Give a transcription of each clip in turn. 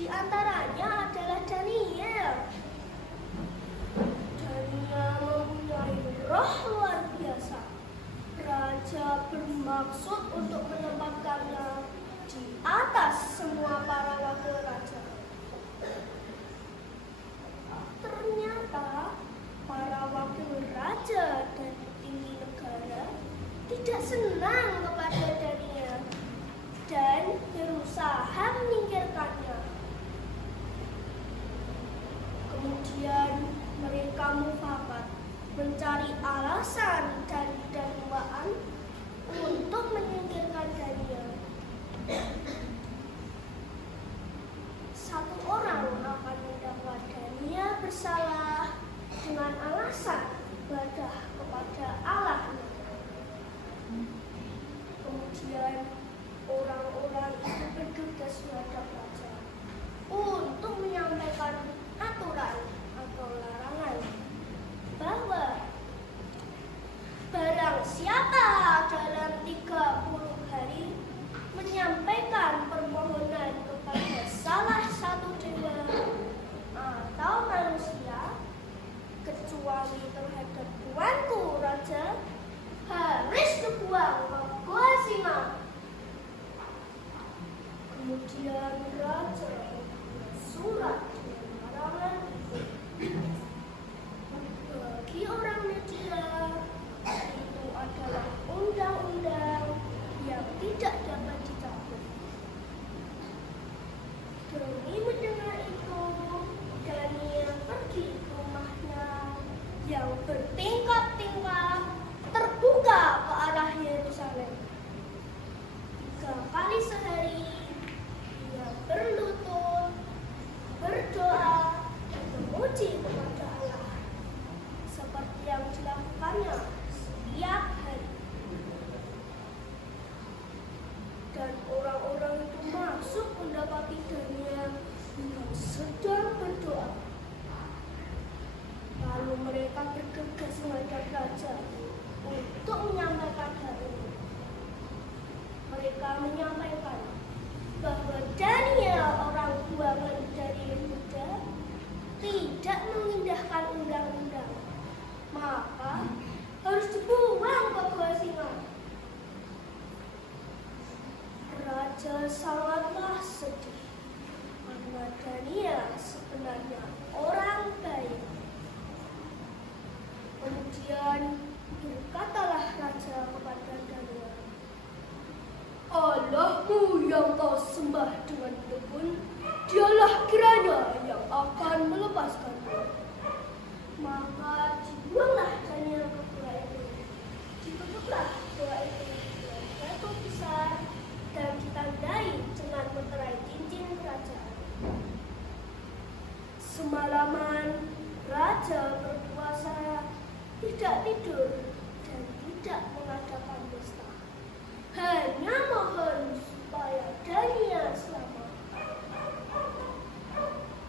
Di antaranya adalah Daniel. Daniel mempunyai roh luar biasa. Raja bermaksud untuk menempatkannya di atas semua para wakil raja. Ternyata para wakil raja dan petinggi negara tidak senang kepada Daniel dan berusaha menyingkirkannya. Kemudian mereka mufakat mencari alasan dan dakwaan untuk menyingkirkan Daniel. Satu orang akan mendakwa Daniel bersalah dengan alasan ibadah kepada Allahnya. Kemudian orang-orang itu bergegas menghadap raja untuk menyampaikan aturan atau larangan bahwa barang siapa dalam 30 hari menyampaikan permohonan kepada salah satu dewa atau manusia kecuali terhadap tuanku raja harus dibuang ke gua singa. Kemudian raja membuat surat dengan larangan bagi orang media. Itu adalah undang-undang yang tidak dapat dicabut. Demi mendengar itu, Daniel pergi ke rumahnya yang bertingkat-tingkat terbuka ke arah Yerusalem. 3 kali sehari ia berlutut, berdoa, dan memuji kepada Allah seperti yang dilakukannya setiap hari. Dan orang-orang itu masuk mendapati Daniel yang sedang berdoa. Lalu mereka bergegas menghadap raja untuk menyampaikan hal ini. Mereka menyampaikan bahwa Daniel, orang buangan dari Yehuda, tidak mengindahkan undang-undang, maka harus dibuang ke gua singa. Raja sangatlah sedih karena Daniel sebenarnya orang baik. Kemudian berkatalah raja kepada Daniel, Allahmu yang kau sembah dengan tekun, dialah kiranya yang akan melepaskanmu. Maka dibuanglah Daniel ke gua itu. Ditutuplah gua itu dengan batu besar dan ditandai dengan meterai cincin kerajaan. Semalaman raja berpuasa, tidak tidur, dan tidak mengadakan pesta. Hanya mohon supaya Daniel selamat.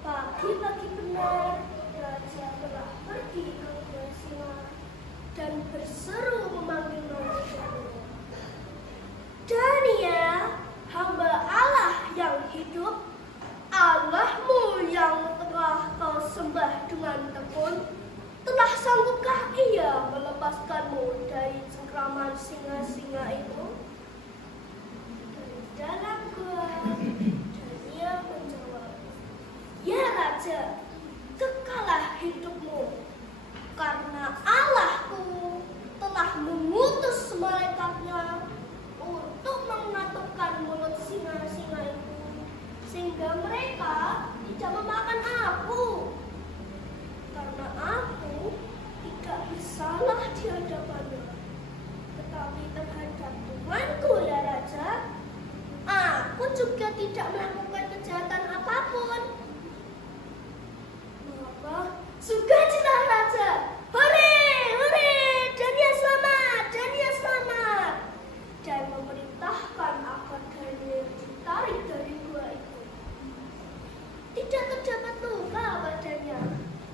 Pagi-pagi benar, raja telah pergi ke gua singa dan berseru memanggil nama Daniel. Daniel, hamba Allah yang hidup, Allahmu yang telah kau sembah dengan tekun, telah sanggupkah ia melepaskanmu dari cengkraman singa-singa itu? Dari dalam gua, Daniel menjawab, Ya Raja, kekalah hidupmu, karena Allahku telah mengutus malaikatnya untuk menatupkan mulut singa-singa itu, sehingga mereka tidak memakan aku. Karena aku tidak bersalah di hadapannya, tetapi terhadap tuanku ya Raja, aku juga tidak melakukan kejahatan apapun. Maka sukacita Raja, hore, hore, Daniel selamat, Daniel selamat, dan memerintahkan agar Daniel ditarik dari gua itu. Tidak terdapat luka badannya,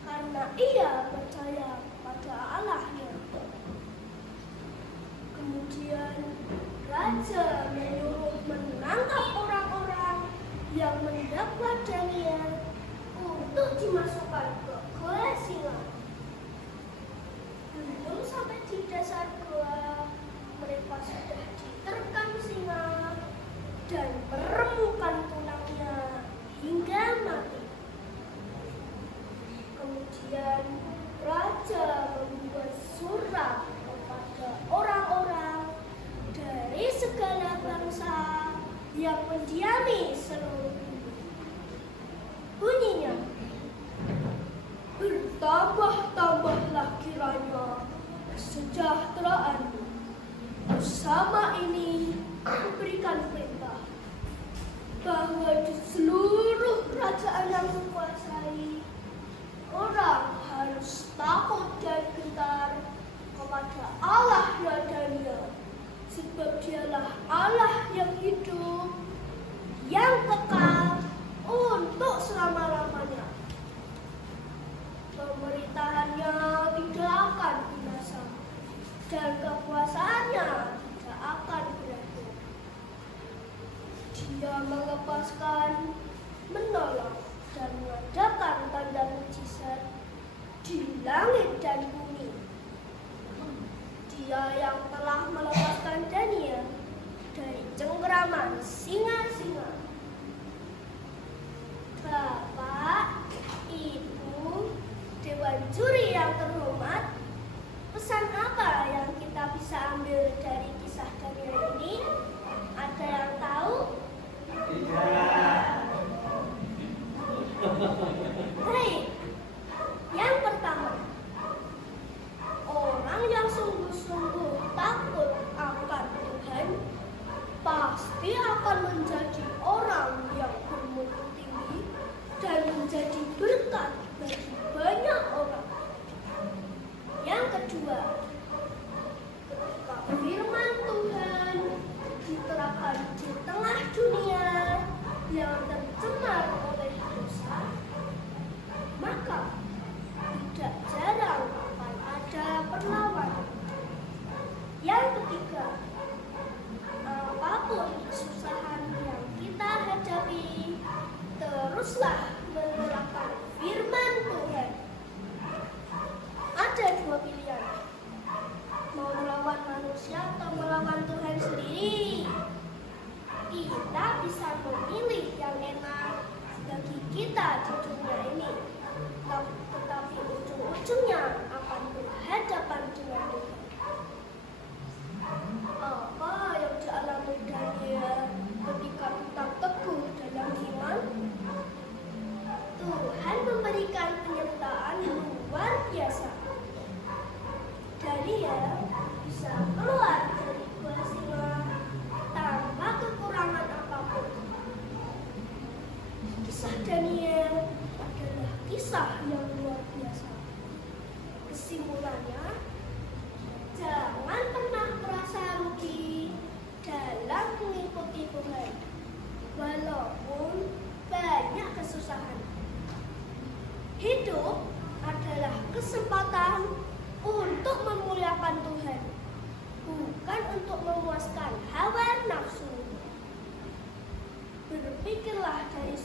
karena ia percaya pada Allahnya. Kemudian raja menyuruh menangkap orang-orang yang mendakwa Daniel untuk dimasukkan ke goa singa. Belum sampai di dasar goa, mereka sudah diterkam singa dan meremukan tulangnya hingga mati. Kemudian raja membuat surat kepada orang-orang dari segala bangsa yang mendiami seluruh bumi. Bunyinya, bertambah-tambahlah kiranya kesejahteraanmu. Bersama ini memberikan perintah bahwa di seluruh kerajaan yang kuasai, orang harus takut dan gentar kepada Allah Daniel, sebab dialah Allah yang hidup, yang kekal untuk selama-lamanya. Pemerintahannya tidak akan binasa dan kekuasaannya tidak akan berakhir. Dia melepaskan, menolong, dan mengadakan tanda mujizat di langit dan bumi. Dia yang telah melepaskan Daniel dari cengkeraman singa-singa. Bapak, Ibu, Dewan Juri yang terhormat, pesan apa yang kita bisa ambil dari kisah Daniel ini? Ada yang tahu? Baik, yang pertama, orang yang sungguh-sungguh takut akan Tuhan pasti akan menjadi orang yang bermutu tinggi dan menjadi berkat bagi banyak orang. Yang kedua, ketika firman Tuhan diterapkan di tengah dunia yang tercemar oleh dosa, maka tidak jarang akan ada perlawanan. Yang ketiga, apapun kesusahan yang kita hadapi, teruslah menerapkan firman Tuhan. Ada dua pilihan, mau melawan manusia atau melawan Tuhan sendiri. Kita bisa memilih yang enak bagi kita di dunia ini, tetapi ujung-ujungnya akan berhadapan dengan Tuhan. Apa yang dialami Daniel ketika tetap teguh dalam iman? Tuhan memberikan penyertaan yang luar biasa. Daniel bisa keluar dari goa singa tanpa kekurangan apapun. Kisah Daniel adalah kisah yang luar biasa. Kesimpulannya, jangan pernah merasa rugi dalam mengikuti Tuhan, walaupun banyak kesusahan. Hidup adalah kesempatan untuk memuliakan Tuhan, bukan untuk memuaskan hawa nafsu. Berpikirlah dari